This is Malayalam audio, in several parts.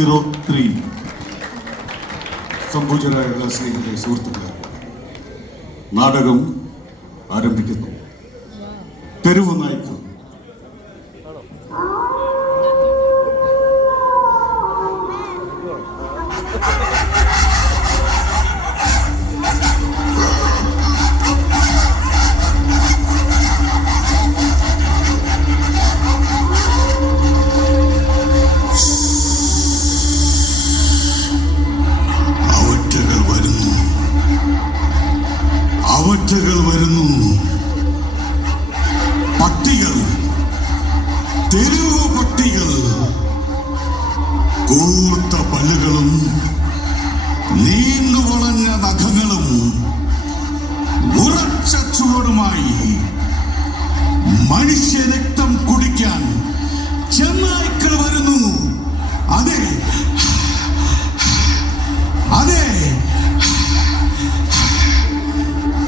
03 സംഭൂജരായ സ്നേഹിതരെ സുഹൃത്തുക്കളെ, നാടകം ആരംഭിക്കുന്നു. തെരുവ് നായ്ക്കൾ. അവറ്റകൾ വരുന്നു, പട്ടികൾ, തെരുവ് പട്ടികൾ, കൂർത്ത പല്ലുകളും നീണ്ടു വളഞ്ഞ നഖങ്ങളും ഉറച്ച ചുവടുമായി മനുഷ്യരക്തം കുടിക്കാൻ ചെന്നായ്ക്കൾ വരുന്നു. അതെ അതെ,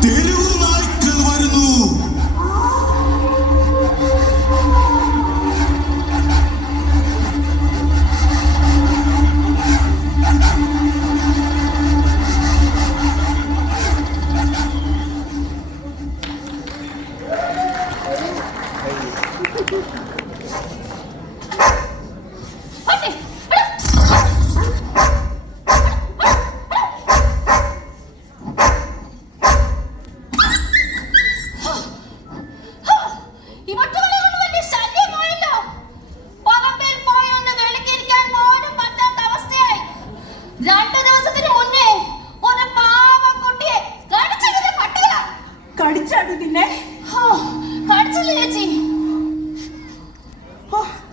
തെരുവ് നായ്ക്കൾ വരുന്നു.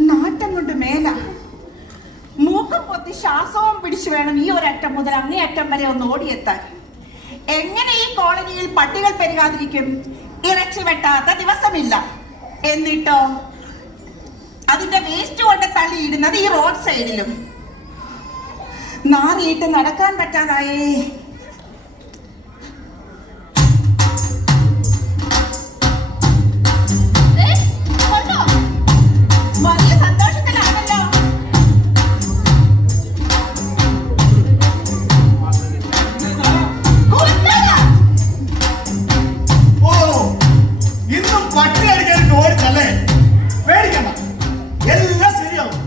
നാട്ടം കൊണ്ട് മേല മൂക്കം പൊത്തി ശ്വാസവും പിടിച്ചു വേണം ഈ ഒരറ്റം മുതൽ അങ്ങേ അറ്റം വരെ ഒന്ന് ഓടിയെത്താൻ. എങ്ങനെ ഈ കോളനിയിൽ പട്ടികൾ പെരുകാതിരിക്കും? ഇറച്ചി വെട്ടാത്ത ദിവസമില്ല. എന്നിട്ടോ അതിന്റെ വേസ്റ്റ് കൊണ്ട് തള്ളിയിടുന്നത് ഈ റോഡ് സൈഡിലും. നാറിയിട്ട് നടക്കാൻ പറ്റാതായേ. വലിയ സന്തോഷത്തിലാണല്ലോ. ഓ, ഇന്നും പട്ടി അടിക്കാൻ ഓടിച്ചല്ലേ? പേടിക്കണ്ട, എല്ലാം ശരിയാവും.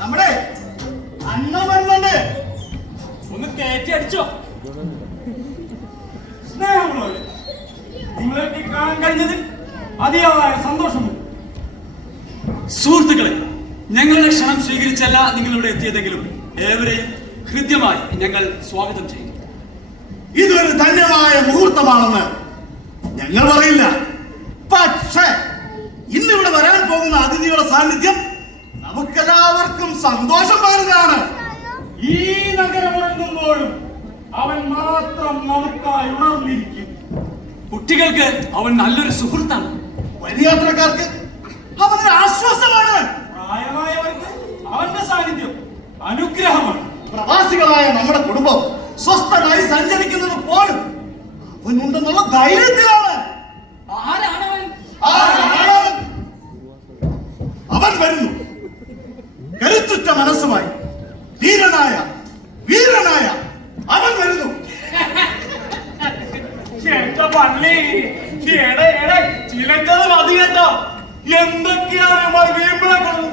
നമ്മുടെ അണ്ണൻ വരുന്നുണ്ട്. ഒന്ന് കയറ്റി അടിച്ചോ. സ്നേഹമുള്ളവരെ, നിങ്ങളെ കാണാൻ കഴിഞ്ഞതിൽ അതിയായ സന്തോഷമുണ്ട്. സുഹൃത്തുക്കളെ, ഞങ്ങളുടെ ക്ഷണം സ്വീകരിച്ചല്ല നിങ്ങളിവിടെ എത്തിയതെങ്കിലും ഏവരെയും ഹൃദ്യമായി ഞങ്ങൾ സ്വാഗതം ചെയ്യുന്നു. ഇതൊരു ധന്യമായ മുഹൂർത്തമാണെന്ന് ഞങ്ങൾ പറയില്ല. പക്ഷേ ഇന്നിവിടെ വരാൻ പോകുന്ന അതിഥിയുടെ സാന്നിധ്യം നമുക്കെല്ലാവർക്കും സന്തോഷം പകരുന്നതാണ്. ഈ നഗരം ഉറങ്ങുമ്പോഴും അവൻ മാത്രം നമുക്കായി ഉണർന്നിരിക്കും. കുട്ടികൾക്ക് അവൻ നല്ലൊരു സുഹൃത്താണ്. വലിയ യാത്രക്കാർക്ക് അവനൊരു ആശ്വാസമാണ്. പ്രായമായവർക്ക് അവന്റെ സാന്നിധ്യം അനുഗ്രഹമാണ്. പ്രവാസികളായ നമ്മുടെ കുടുംബം സ്വസ്ഥമായി സഞ്ചരിക്കുന്നത് പോലും അവനുണ്ടെന്നുള്ള ധൈര്യത്തിലാണ്. ആരാണവൻ? അവൻ വരുന്നു, കരുത്തുറ്റ മനസ്സുമായി. വീരനായ അവൻ വരുന്നു. എന്റെ പള്ളി ചിലച്ചത് മതി കേട്ടോ. എന്തൊക്കെയാണ് വീമ്പിളക്കുന്നത്?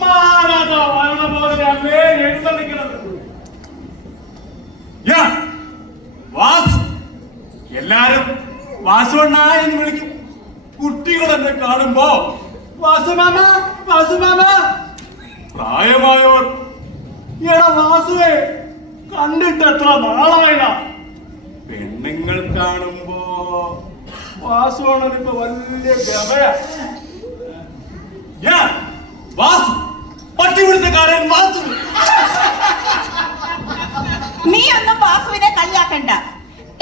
മാറാതോ അവരുടെ പോലെ അല്ലേ എഴുന്നള്ളിക്കുന്നത്. വാസു, എല്ലാരും വാസുവണ്ണ എന്ന് വിളിക്കും. കുട്ടികൾ എന്നെ കാണുമ്പോ വാസുമാമ വാസുമാമ. പ്രായമായവർ എടാ വാസുവേ കണ്ടിട്ട് എത്ര നാളായടാ. പെണ്ണുങ്ങൾ കാണുമ്പോ വാസുവാണിപ്പോ വലിയ ഗമയ. വാസു, പട്ടിപിടുത്തക്കാരൻ വാസു. നീ ഒന്നും വാസുവിനെ കളിയാക്കണ്ട.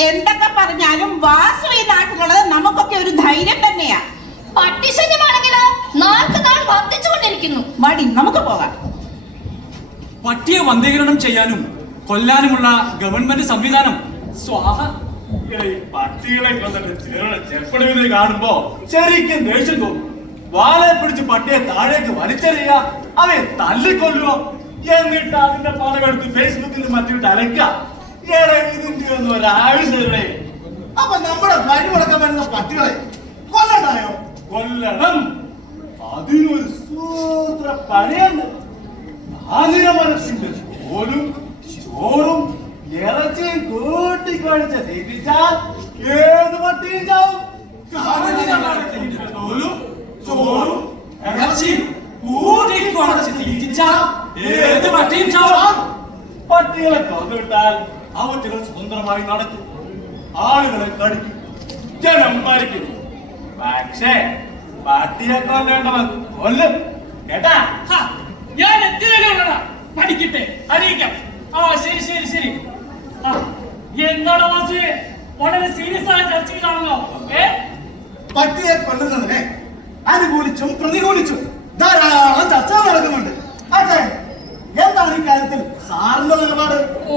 എന്തൊക്കെ പറഞ്ഞാലും വാസു ഈ നാട്ടിലുള്ളത് നമുക്കൊക്കെ ഒരു ധൈര്യം തന്നെയാ. പട്ടിശല്യമാണെങ്കിലോ നാൾക്ക് നാൾ വർദ്ധിച്ചുകൊണ്ടിരിക്കുന്നു. മടി, നമുക്ക് പോകാം. പട്ടിയെ വന്ധീകരണം ചെയ്യാനും കൊല്ലാനുമുള്ള ഗവൺമെന്റ് സംവിധാനം സ്വാഹ. പട്ടികളെ ചെറുപ്പടി കാണുമ്പോ ശരിക്കും ദേഷ്യം തോന്നും. വാലെ പിടിച്ച് പട്ടിയെ താഴേക്ക് വലിച്ചെറിയുക, അവയെ തല്ലിക്കൊല്ലുക. എന്നിട്ട് അതിന്റെ പടം എടുത്ത് ഫേസ്ബുക്കിൽ മറ്റിട്ട് അലക്ക ഇതിന്റെ ഒന്നും ഒരാവശ്യമില്ലേ? അപ്പൊ നമ്മുടെ വഴി മുടക്കാൻ വരുന്ന പട്ടികളെ കൊല്ലണ്ടായോ? കൊല്ലണം. അതിനൊരു സൂത്ര പണിയുണ്ട്. ആതിരമനത്തിന്റെ ചോറും ഇറച്ചിയും കൂട്ടിക്കഴിച്ച് തിരിച്ചാൽ ഏത് പട്ടിയും ചാവും. ചോറും ഇറച്ചിയും കൂട്ടിക്കുഴച്ച് തിരിച്ചാൽ ഏത് പട്ടിയും ചാവും. പട്ടികളെ കൊന്നുവിട്ടാൽ അവറ്റുകൾ സ്വതന്ത്രമായി നടക്കും, ആളുകളെ കടിക്കും, ജനം മരിക്കും. പക്ഷേ പട്ടിയെ കൊല്ലേണ്ടവൻ കൊല്ലും. കേട്ടാ? ഞാൻ എത്തിയല്ലേടാ, പഠിക്കട്ടെ, അറിയിക്കാം. ശരി ശരി ശരി. എന്താണ് വാസു, വളരെ സീരിയസ് ആയ ചർച്ചയിലാണല്ലോ. പട്ടിയെ കൊല്ലുന്നതിനെ അനുകൂലിച്ചും പ്രതികൂലിച്ചും ധാരാളം ചർച്ചകൾ നടക്കുന്നുണ്ട്. അതെ, എന്താണ് ഈ കാര്യത്തിൽ സാറിന്റെ നിലപാട്? ഓ,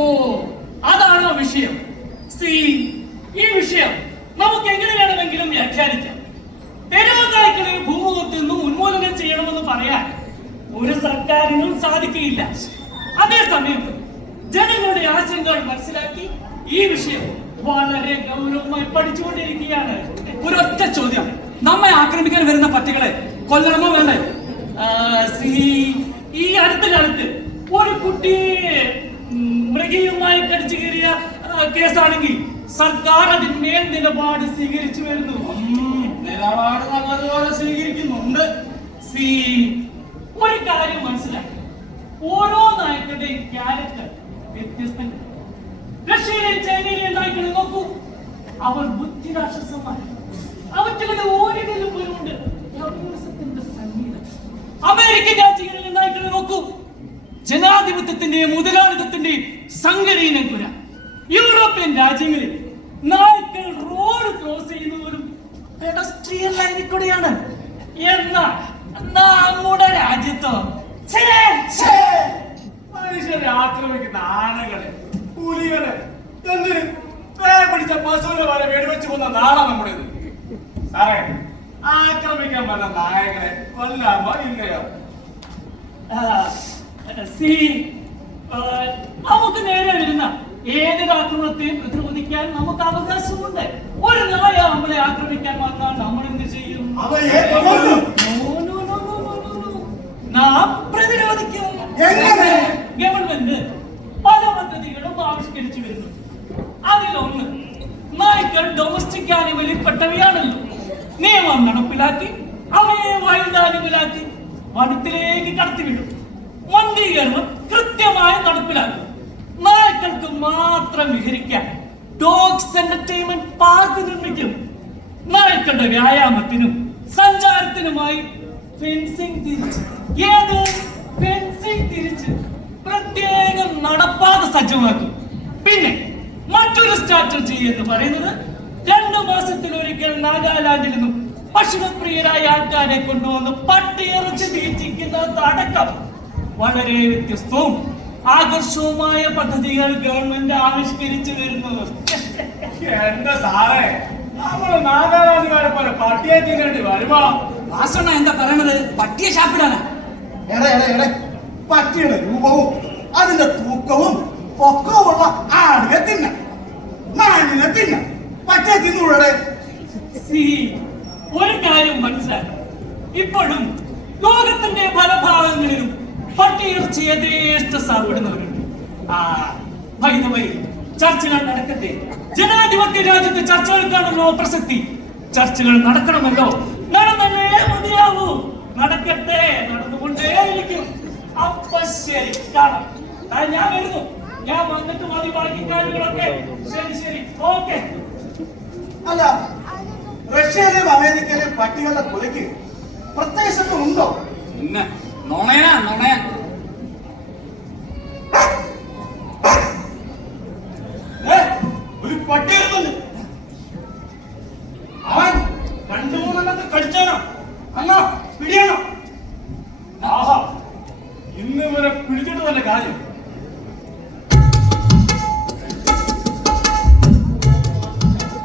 അതാണോ വിഷയം? ഈ വിഷയം നമുക്ക് എങ്ങനെ വേണമെങ്കിലും വ്യാഖ്യാനിക്കാം. തെരുവ് നായ്ക്കളെ ഭൂമുഖത്ത് നിന്നും ഉന്മൂലനം ചെയ്യണമെന്ന് പറയാൻ ഒരു സർക്കാരിനും സാധിക്കുകയില്ല. അതേസമയം ജനങ്ങളുടെ ആശങ്കകൾ മനസ്സിലാക്കി ഈ വിഷയം വളരെ ഗൗരവമായി പഠിച്ചുകൊണ്ടിരിക്കുകയാണ്. ഒരൊറ്റ ചോദ്യം, നമ്മെ ആക്രമിക്കാൻ വരുന്ന പട്ടികളെ കൊല്ലണമോ വേണ്ടേ? ഈ അടുത്ത കാലത്ത് ഒരു കുട്ടിയെ മൃഗീയമായി കടിച്ചു കയറിയ കേസാണെങ്കിൽ സർക്കാർ അതിന്മേൽ നിലപാട് സ്വീകരിച്ചു വരുന്നു. നിലപാട് നല്ലതുപോലെ സ്വീകരിക്കുന്നുണ്ട്. ഒരു കാര്യം മനസ്സിലാക്കി, ഓരോ നായ്ക്കളുടെയും ക്യാരക്ടർ വ്യത്യസ്തമാണ്. റഷ്യയിലെയും ചൈനയിലെയും നായ്ക്കളെ നോക്കൂ, അവർ ബുദ്ധിരാക്ഷസന്മാർ. അവറ്റുകളുടെ ഓരിടലും പോലുണ്ട് സംഗീതം. അമേരിക്കൻ രാജ്യങ്ങളിലെ നായ്ക്കളെ നോക്കൂ, ജനാധിപത്യത്തിന്റെയും മുതലാളിത്തത്തിന്റെയും സംഘടനയും കുര. യൂറോപ്യൻ രാജ്യങ്ങളിൽ നായ്ക്കൾ റോഡ് ക്രോസ് ചെയ്യുന്നവരും പെഡസ്ട്രിയൻ ലൈനിൽ കൂടെയാണ്. എന്നാൽ നമ്മുടെ രാജ്യത്തോ മനുഷ്യരെ ആക്രമിക്കുന്ന ആനകളെ, പുലികളെ, എന്തിന് പിടിച്ച പശുവിനെ വരെ വെടിവെച്ച് കൊന്ന നാളാണ് നമ്മുടേത്. സാറേ, ആക്രമിക്കാൻ പറഞ്ഞ നായകളെ കൊല്ലാമോ ഇല്ലയോ? നമുക്ക് നേരെ വരുന്ന ഏതൊരു ആക്രമണത്തെയും പ്രതിരോധിക്കാൻ നമുക്ക് അവകാശമുണ്ട്. ഒരു നായ നമ്മളെ ആക്രമിക്കാൻ വന്നാൽ നമ്മൾ എന്ത് ചെയ്യും? നാം പ്രതിരോധിക്കും. ഗവൺമെന്റ് പല പദ്ധതികളും ആവിഷ്കരിച്ചു വരുന്നു. അതിലൊന്ന് നായ്ക്കൾ ഡൊമസ്റ്റിക് ആനിമലിൽ പെട്ടവയാണല്ലോ. നിയമം നടപ്പിലാക്കി അവയെ വൈൽഡ് ആനിമലാക്കി വനത്തിലേക്ക് കടത്തിവിടും. വന്ധീകരണം കൃത്യമായി നടപ്പിലാക്കും. നായ്ക്കൾക്ക് മാത്രം വിഹരിക്കാൻ ഡോഗ്സ് എന്റർടൈൻമെന്റ് പാർക്ക് നിർമ്മിക്കും. നായ്ക്കളുടെ വ്യായാമത്തിനും സഞ്ചാരത്തിനുമായി ഫെൻസിംഗ് തിരിച്ച് പ്രത്യേകം നടപ്പാത സജ്ജമാക്കും. പിന്നെ മറ്റൊരു സ്ട്രാറ്റജി എന്ന് പറയുന്നത് 2 മാസത്തിലൊരിക്കൽ നാഗാലാൻഡിൽ നിന്നും ഭക്ഷണപ്രിയരായ ആൾക്കാരെ കൊണ്ടുവന്ന് പട്ടിയിറച്ചി തീറ്റിക്കുന്നതടക്കം വളരെ വ്യത്യസ്തവും ആകർഷവുമായ പദ്ധതികൾ ഗവൺമെന്റ് ആവിഷ്കരിച്ചു വരുന്നത്. എന്റെ സാറേ, നമ്മള് നാഗാലാൻഡുകാരെ പോലെ പട്ടിയെ തിന്നേണ്ടി വരുമോ? വാസണ എന്താ പറയണത്? പട്ടിയെ ശാപ്പിടാനാ? പട്ടിയുടെ രൂപവും അതിന്റെ തൂക്കവും പൊക്കവുമുള്ള ആടിനെ തിന്ന, നാനിനെ തിന്ന, പട്ടിയെ തിന്നൂടെ? ഒരു കാര്യം മനസ്സിലാക്കണം, ഇപ്പോഴും ലോകത്തിന്റെ പല ഭാഗങ്ങളിലും പട്ടിയിറച്ചി യഥേഷ്ട സാപ്പിടുന്നവരുണ്ട്. ചർച്ചകൾ നടക്കട്ടെ. ജനാധിപത്യ രാജ്യത്ത് ചർച്ചകൾക്കാണല്ലോ പ്രസക്തി. ചർച്ചകൾ നടക്കണമല്ലോ, നടന്നല്ലേ മതിയാവൂ. നടക്കട്ടെ, നടന്നുകൊണ്ടേയിരിക്കും. അപ്പൊ ശരി, കാണാം. ഞാൻ വരുന്നു. ഞാൻ വന്നിട്ട് മതി ബാക്കി കാര്യങ്ങളൊക്കെ. ശരി ശരി, ഓക്കെ. അല്ല, റഷ്യയിലെയും അമേരിക്കയിലെയും പട്ടികളുടെ കൊലയ്ക്ക് പ്രത്യേകത്വം ഉണ്ടോ? പിന്നെ നുണയാ. ഒരു പട്ടി വരുന്നുണ്ട്. അവൻ 2-3 കടിച്ചാനോ അല്ല പിടിയാണോ? ആഹാ, ഇന്ന് ഇവരെ പിടിച്ചിട്ട് തന്നെ കാര്യം.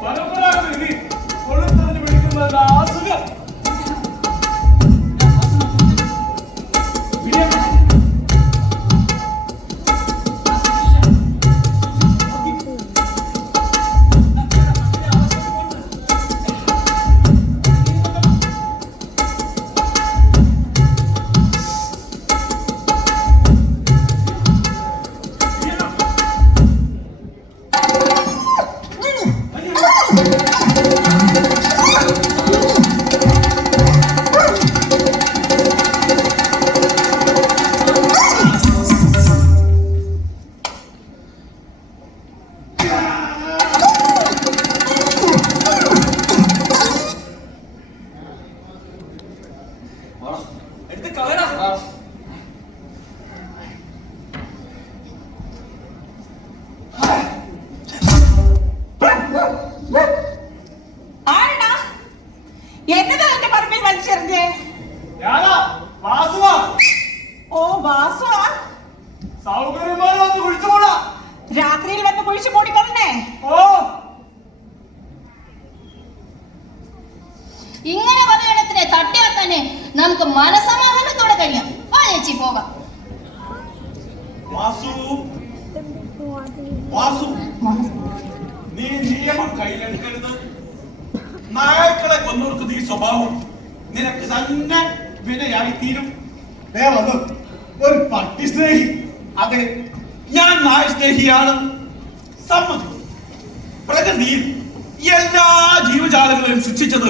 പരമ്പരാഗത രീതി കൊളുത്തറിഞ്ഞ് പിടിക്കുന്നതിന്റെ അസുഖം. കുഴിച്ചു മൂടാ. രാത്രിയിൽ വന്ന് കുഴിച്ചു മൂടിക്കൊള്ളണേ. ഓ, ഇങ്ങനെ പറയണത്തിനെ തട്ടിയാൽ തന്നെ നമുക്ക് മനസമാധാനത്തോടെ കഴിയാം. വാ ചേച്ചി പോകാം. വാസു, വാസു, നീ നിയമം കയ്യിലെടുക്കരുത്. നായ്ക്കളെ കൊന്നോർക്കുന്ന ഈ സ്വഭാവം നിനക്ക് തന്നെ വിനയായി തീരും. വന്നു ഒരു പട്ടി സ്നേഹി. അതെ, ഞാൻ നായ സ്നേഹിയാണ്. സമ്മതിക്കും. പ്രകൃതിയിൽ എല്ലാ ജീവജാലങ്ങളെയും ശിക്ഷിച്ചത്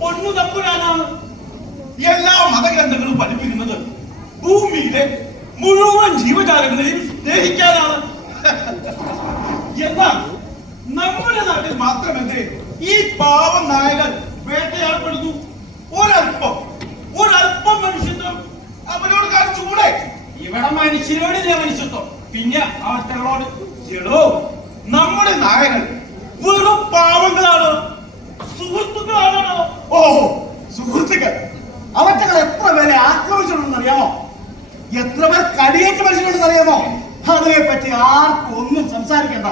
പൊന്നു തമ്പുരാനാണ്. എല്ലാ മതഗ്രന്ഥങ്ങളും പഠിപ്പിക്കുന്നത് ഭൂമിയിലെ മുഴുവൻ ജീവജാലങ്ങളെയും സ്നേഹിക്കാനാണ്. എന്നാൽ നമ്മുടെ നാട്ടിൽ മാത്രമല്ലേ ഈ പാവം നായകൾ വേട്ടയാടപ്പെടുന്നു. ഒരല്പം മനുഷ്യത്വം അവരോട് കാണിച്ചുകൂടെ? ഇവിടെ മനുഷ്യരോടില്ല മനുഷ്യത്വം, പിന്നെ അവറ്റകളോട്. എടോ, നമ്മുടെ നായകൾ വെറും പാവങ്ങളാണ്. സുഹൃത്തുക്കളാണോ? ഓ, സുഹൃത്തുക്കൾ. അവറ്റകൾ എത്ര പേരെ ആക്രമിച്ചിട്ടുണ്ടെന്ന് അറിയാമോ? എത്ര പേർ കടിയേറ്റ് മനുഷ്യരുണ്ടെന്ന് അറിയാമോ? അതിനെ പറ്റി ആർക്കും ഒന്നും സംസാരിക്കണ്ട.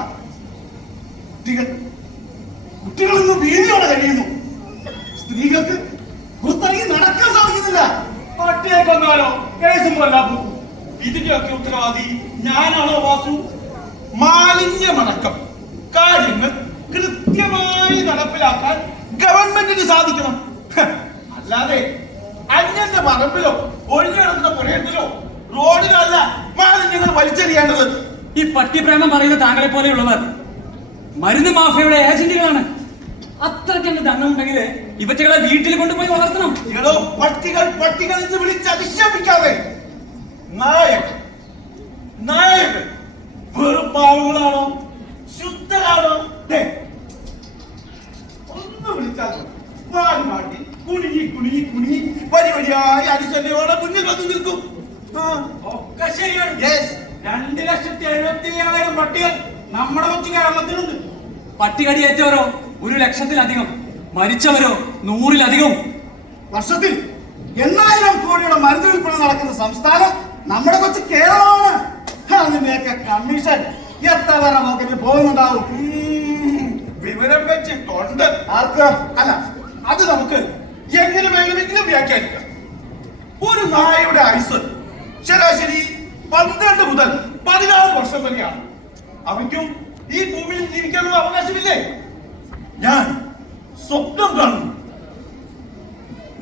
കുട്ടികൾ ഇന്ന് ഭീതിയോടെ കഴിയുന്നു. സ്ത്രീകൾക്ക് പുറത്തിറങ്ങി നടക്കാൻ സാധിക്കുന്നില്ല. പട്ടിയെ കൊന്നാലോ കേസും കൊല്ലാൻ പോകും. ഇതിന്റെയൊക്കെ ഉത്തരവാദി ഞാനാണോ വാസു? മാലിന്യമടക്കം കാര്യങ്ങൾ കൃത്യമായി നടപ്പിലാക്കാൻ ഗവൺമെന്റിന് സാധിക്കണം. അല്ലാതെ അന്യന്റെ പറമ്പിലോ ഒഴിഞ്ഞിടക്കുന്ന പുരയത്തിലോ റോഡിലല്ല മാലിന്യങ്ങൾ വലിച്ചെറിയേണ്ടത്. ഈ പട്ടിപ്രേമം പറയുന്ന താങ്കളെ പോലെയുള്ളവർ മരുന്ന് മാഫിയയുടെ ഏജന്റുകളാണ്. അത്രയ്ക്ക് ധനമുണ്ടെങ്കിൽ ഇവറ്റകളെ വീട്ടിൽ കൊണ്ടുപോയി വളർത്തണം. എടോ, പട്ടികൾ പട്ടികൾ എന്ന് വിളിച്ച് അധിക്ഷേപിക്കാതെ. നായകൾ വെറും പാവങ്ങളാണോ? ശുദ്ധരാണോ? ഒന്ന് വിളിച്ചാൽ മാറ്റി കുണുങ്ങി കുണുങ്ങി കുണുങ്ങി വരി വരിയായി അതിശല്യോടെ മുന്നിൽ വന്നു നിൽക്കും. ഒക്കെ ശരിയാണ്. 2,70,000 പട്ടികൾ നമ്മുടെ കൊച്ചു കേരളത്തിലുണ്ട്. പട്ടികടിയേറ്റവരോ 1,00,000-ലധികം, മരിച്ചവരോ 100-ലധികം. വർഷത്തിൽ 8,000 കോടിയുടെ മരുന്ന് വിൽപ്പന നടക്കുന്ന സംസ്ഥാനം നമ്മുടെ കൊച്ചു കേരളമാണ്. അതിന്റെയൊക്കെ കമ്മീഷൻ എത്ര പേരെ നോക്കി പോകുന്നുണ്ടാവും. വിവരം വെച്ചിട്ടുണ്ട്. ആർക്ക് അല്ല, അത് നമുക്ക് എങ്ങനെ വേണമെങ്കിലും വ്യാഖ്യാനിക്കാം. ഒരു നായയുടെ ആയുസ് ശരാശരി 12 മുതൽ 16 വർഷം വരെയാണ്. അവയ്ക്കും ഈ ഭൂമിയിൽ ജീവിക്കാനുള്ള അവകാശമില്ലേ? ഞാൻ സ്വപ്നം കാണുന്നു.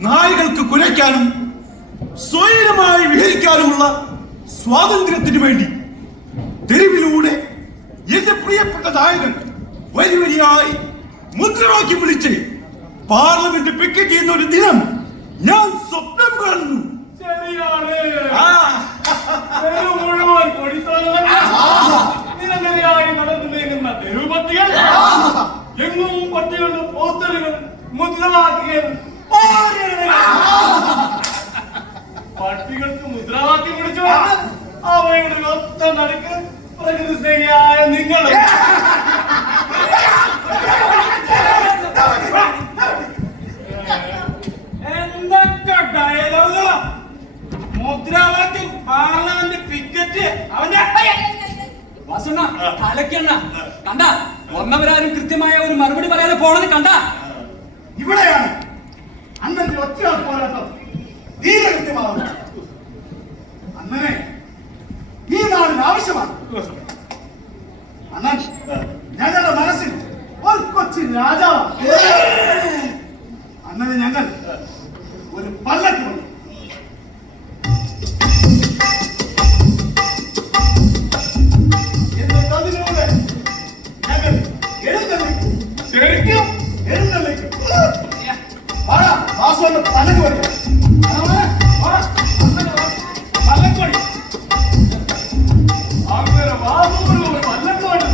നായകൾക്ക് കുരയ്ക്കാനും സ്വൈരമായി വിഹരിക്കാനുമുള്ള സ്വാതന്ത്ര്യത്തിന് വേണ്ടി തെരുവിലൂടെ എന്റെ പ്രിയപ്പെട്ട നായകൻ വരി വരിയായി മുദ്രാവാക്യം വിളിച്ച് പാർലമെന്റ് പിക്കറ്റ് ചെയ്യുന്ന ഒരു ദിനം ഞാൻ സ്വപ്നം കാണുന്നു. മുഴുവൻ നിരനിരയായി നടന്നു നീങ്ങുന്ന തെരുവുപട്ടികൾ, എങ്ങും പട്ടികളുടെ പോസ്റ്ററുകൾ, മുദ്രാവാക്യങ്ങൾ. പട്ടികൾക്ക് മുദ്രാവാക്യം വിളിച്ചു അവയുടെ ഒത്ത നടുക്ക് പ്രകൃതി സ്നേഹിയായ നിങ്ങൾ. എന്തൊക്കെ ഡയലോഗുകളാ! മുദ്രാവാക്യം, പാർലമെന്റ് പിക്കറ്റ്, അവന്റെ വാസണ്ണ അലക്കണ്ണ കണ്ട വന്നവരാരും കൃത്യമായ ഒരു മറുപടി പറയാതെ പോണത് കണ്ട. ഇവിടെയാണ് അണ്ണന്റെ ഒറ്റയാൾ പോരാട്ടം തീരെ കൃത്യമാവുന്നത്. അണ്ണനെ ഈ നാടിന് ആവശ്യമാണ്. അണ്ണൻ ഞങ്ങളുടെ മനസ്സിൽ ഒരു കൊച്ചു രാജാവാണ്. അണ്ണന് ഞങ്ങൾ ഒരു പല്ലക്ക് മതി. എന്നതിലൂടെ ഞങ്ങൾ എഴുന്നള്ളിക്കും. ശരിക്കും എഴുന്നള്ളിക്കും. വാസുവിന്റെ പല്ലക്ക് മതി. പല്ലക്കോടി അങ്ങനെ വാസുവിന് പല്ലക്കോടി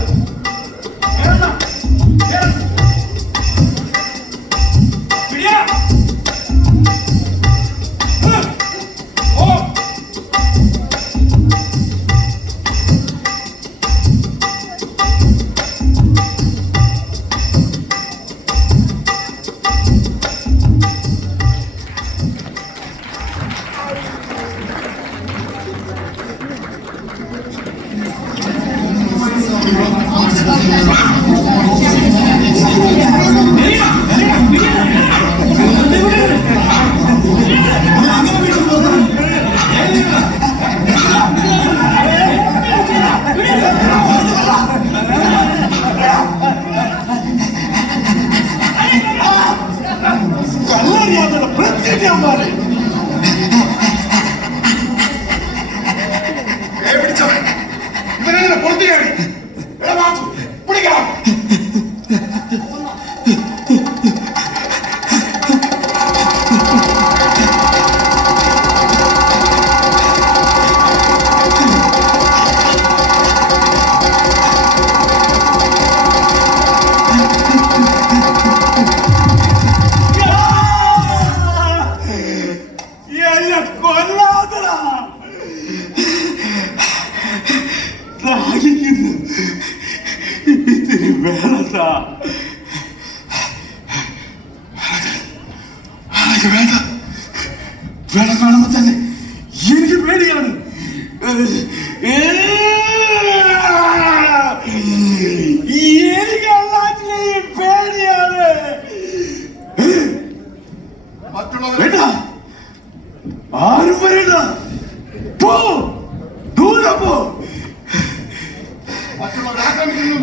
കല്ലറിയാതെ പ്രത്യേകമാരെ പിടിച്ചോ ഇവനെ പൊറുതിയാടി പിടിക്കാം വേണം കാണുമ്പോ തന്നെ എനിക്ക് പേടിയാണ്. എനിക്ക് എല്ലാത്തിനെയും പേടിയാണ്. വേണ്ട, ആരും വരണ്ട, പോ, ദൂരെ പോ. മറ്റുള്ളവരെ ആക്രമിക്കുന്നു,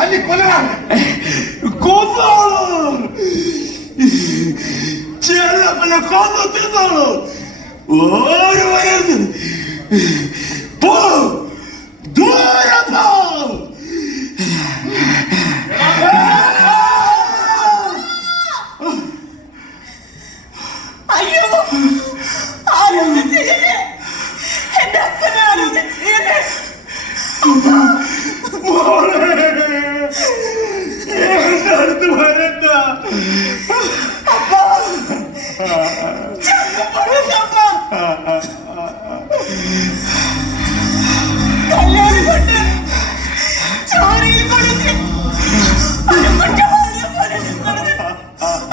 അല്ലി കൊല്ലണം, കൊന്നോളൂ, ചെല്ലപ്പനെ കൊന്നു തിന്നോളൂ. ഓരോ വരരുത്, പോ, ദൂരെ പോ. അയ്യോ, ആരോഗ്യം ചെയ്യല്ലേ, എന്റെ അപ്പനെ ആരോഗ്യം ചെയ്യല്ലേ. മോളെ, എന്റെ അടുത്ത് വരണ്ട. കല്യാണം കൊണ്ട് ചോരയിൽ പൊളിച്ച് ഒരു കുറ്റവാളിയെ പോലെ നിന്നത്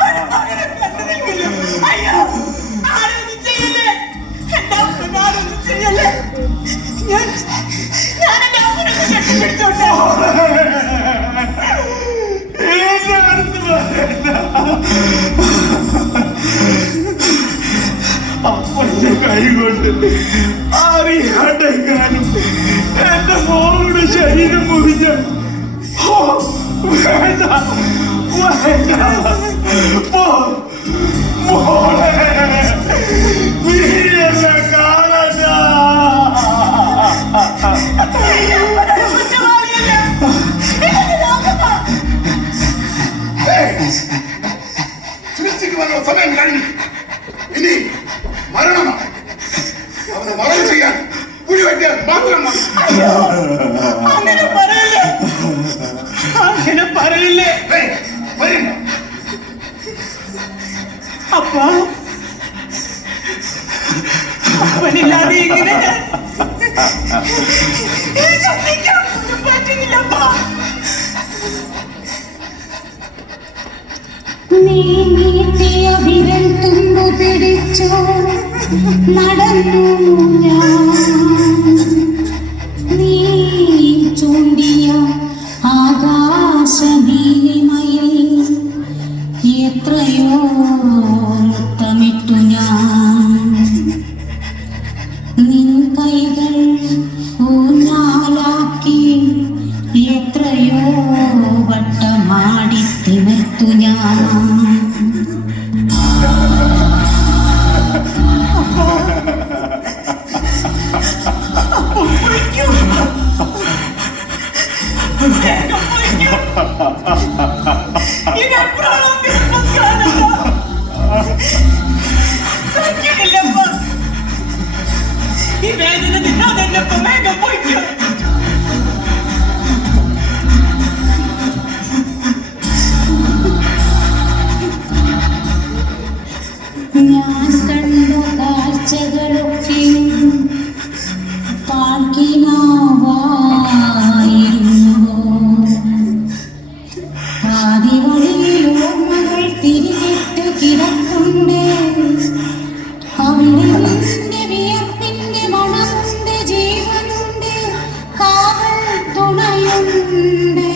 ഒരു മകനെ കണ്ടു നിൽക്കുന്നു. അയ്യോ, ആരോഗ്യം ചെയ്യല്ലേ, എന്റെ അപ്പനെ ആരോഗ്യം ചെയ്യല്ലേ. ഞാൻ എന്റെ അപ്പനെ കെട്ടിപ്പിടിച്ചോട്ടെ. എന്റെ അടുത്ത് വരണ്ട. അപ്പന്റെ കൈ കൊണ്ട് അറിയാണ്ടെങ്ങാനും എന്റെ മോളുടെ ശരീരം മുറിഞ്ഞ. വേണ്ട, വേണ്ട, പോ, മോളെ, നീ എന്നെ കാണണ്ട. ചികിത്സയ്ക്ക് വന്ന സമയം കഴിഞ്ഞു. ഇനി മരണമാണ്. അവന് മരണം ചെയ്യാൻ കുഴിവെക്കാൻ മാത്രം മതി. അങ്ങനെ പറയില്ലേ, അങ്ങനെ പറയില്ലേ. വരണ്ട. അപ്പാ, അപ്പനില്ലാതെ എങ്ങനെ ഞാൻ ചിന്തിക്കാൻ പോലും പറ്റുന്നില്ലപ്പാ. നീ നീട്ടിയ വിരൽ തുമ്പു പിടിച്ചു നടന്നു ഞാൻ. നീ ചൂണ്ടിയ ആകാശനീലിമയിൽ എത്രയോ മുത്തമിട്ടു ഞാൻ. നിൻ കൈകൾ ഊഞ്ഞാലാക്കി എത്രയോ വട്ടമാടി തിമിർത്തു ഞാൻ. ഈ വേദന നിന്നാതെ എന്നെ വേഗം പോയിക്കോ. ഞാൻ കണ്ട കാഴ്ചകളൊക്കെ പാർക്കിനാവായിരുന്നു. പാതിവഴിയിൽ ഓർമ്മകൾ തിരികിട്ട് കിടക്കുണ്ട്. അവിടെ നിന്റെ വിയർപ്പിന്റെ മണമുണ്ട്, ജീവനുണ്ട്, കാവൽ തുണയുണ്ട്.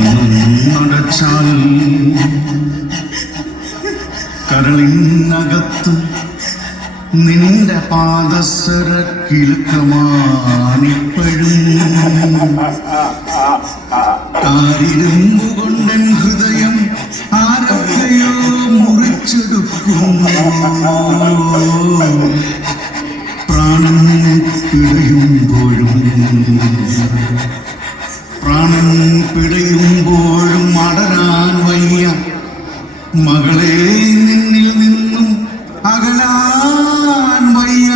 കണ്ണടച്ചാൽ കരളിനകത്ത് നിന്റെ പാദസര കിലുക്കമാണിപ്പഴും കാരിരുമ്പു കൊണ്ടൻ ഹൃദയം ആരൊക്കെയോ മുറിച്ചെടുക്കുന്നു പ്രാണൻ പിടയുമ്പോഴും അടരാൻ വയ്യ മകളെ നിന്നിൽ നിന്നും അകലാൻ വയ്യ.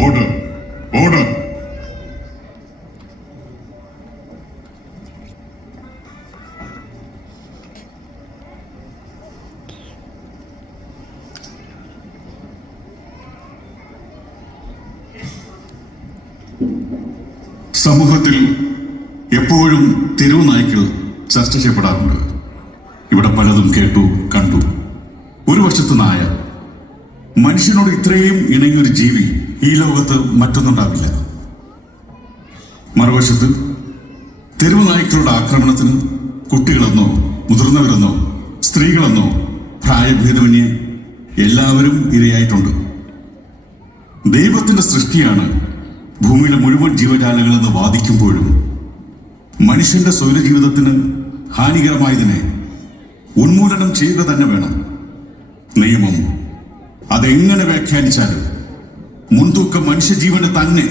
Order order. സമൂഹത്തിൽ എപ്പോഴും തെരുവ് നായ്ക്കൾ ചർച്ച ചെയ്യപ്പെടാറുണ്ട്. ഇവിടെ പലതും കേട്ടു കണ്ടു. ഒരു വശത്ത് നായ, മനുഷ്യനോട് ഇത്രയും ഇണങ്ങിയൊരു ജീവി ഈ ലോകത്ത് മറ്റൊന്നുണ്ടാവില്ല. മറുവശത്ത് തെരുവ് നായ്ക്കളുടെ ആക്രമണത്തിന് കുട്ടികളെന്നോ മുതിർന്നവരെന്നോ സ്ത്രീകളെന്നോ പ്രായഭേദമന്യേ എല്ലാവരും ഇരയായിട്ടുണ്ട്. ദൈവത്തിന്റെ സൃഷ്ടിയാണ് ഭൂമിയിലെ മുഴുവൻ ജീവജാലങ്ങളെന്ന് വാദിക്കുമ്പോഴും മനുഷ്യന്റെ സ്വൈര ജീവിതത്തിന് ഹാനികരമായതിനെ ഉന്മൂലനം ചെയ്യുക തന്നെ വേണം. നിയമം അതെങ്ങനെ വ്യാഖ്യാനിച്ചാലും മുൻതൂക്കം മനുഷ്യജീവന് തന്നെ.